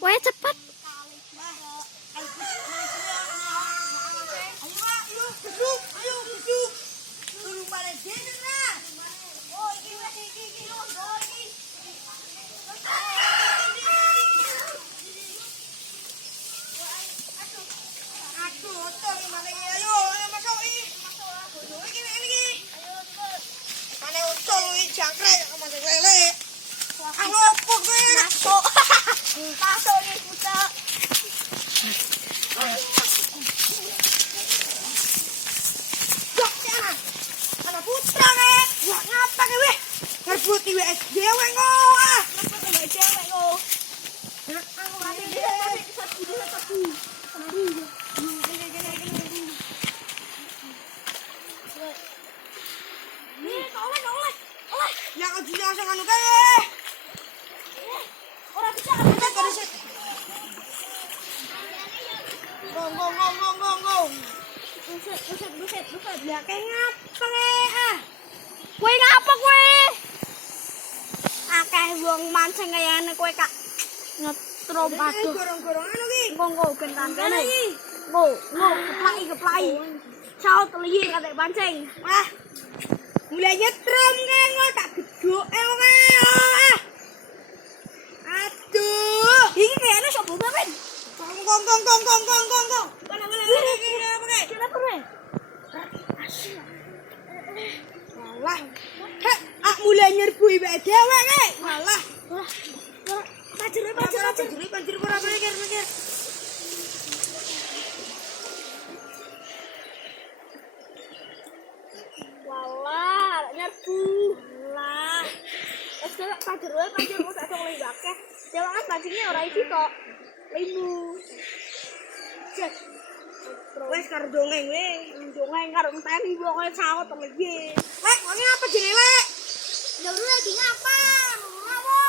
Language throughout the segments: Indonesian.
Wah, cepet. Masuk nih putra. Anak putra nih, buat ngapa nih weh? Ngerbut di WSD weh ngomong. Kenapa kau cewek kau? Aku mati dia satu. Nih, oleh. Yang ajunya langsung anu kayak. Orang bisa Dari situ. Gong. buset. Ya kayak ngapa nih? Kowe ngapa kowe? Akeh wong mancing kaya ngene kowe Kak. Nyetrum aduh. Gorong-gorongan lagi. Nggo ben tangkene. Nggo, keplaki. Saut liye katek mancing. Wah, mulai nyetrum kan, tak gedok ah. Aduh, ini kayaknya sopo banget. gong. Mana. Kenapa nih? Walah, mulai nyerbu ibu dewek nih. Walah, Banjir kurang mikir. Walah, nyerbu. Lah. Wes pancir kok gak oleh bakeh. Jawakan pancingnya ora iki kok. Limbu. Cek. Wes karo dongeng weh. Dongeng karo enteni wong saut lagi. Lek, wonge apa jenenge lek? Ya udah lagi ngapa? Lawo.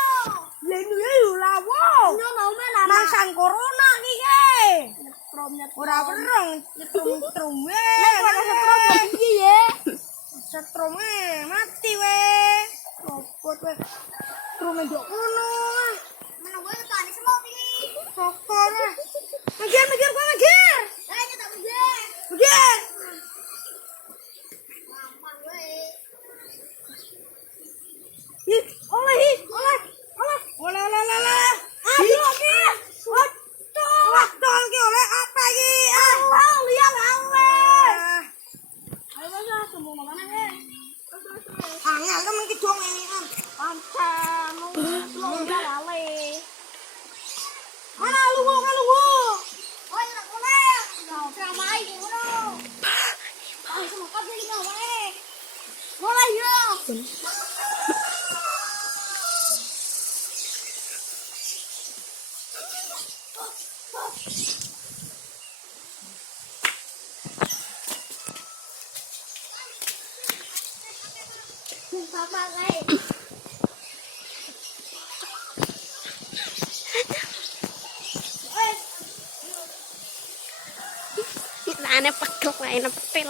Lenu ya yo lawo. Nyo mau mana? Mangsang corona iki ke. Promnya Ora wereng nyetrum weh. Nek ora setrum iki ya. Setrum mati weh. Robot weh. Trume ndok ngono. Mana gue tadi semua ini. Sokor. Mikir gua mikir. Ayo tak bujur. Mikir. Gampang gue. Oleh. Oleh. Aduh, oke. Waduh, ki oleh apa iki? Allah, lihat Allah. Ayo semua mana nih? Angel temen ki dongeng iki. Pancang, lu udah lale. Mana lu? Oh, nak mulai. Kau ramai dulu. Ah, semua kau jadi mulai. Mulai ya. Sama lagi. Aneh pegel, aneh petil.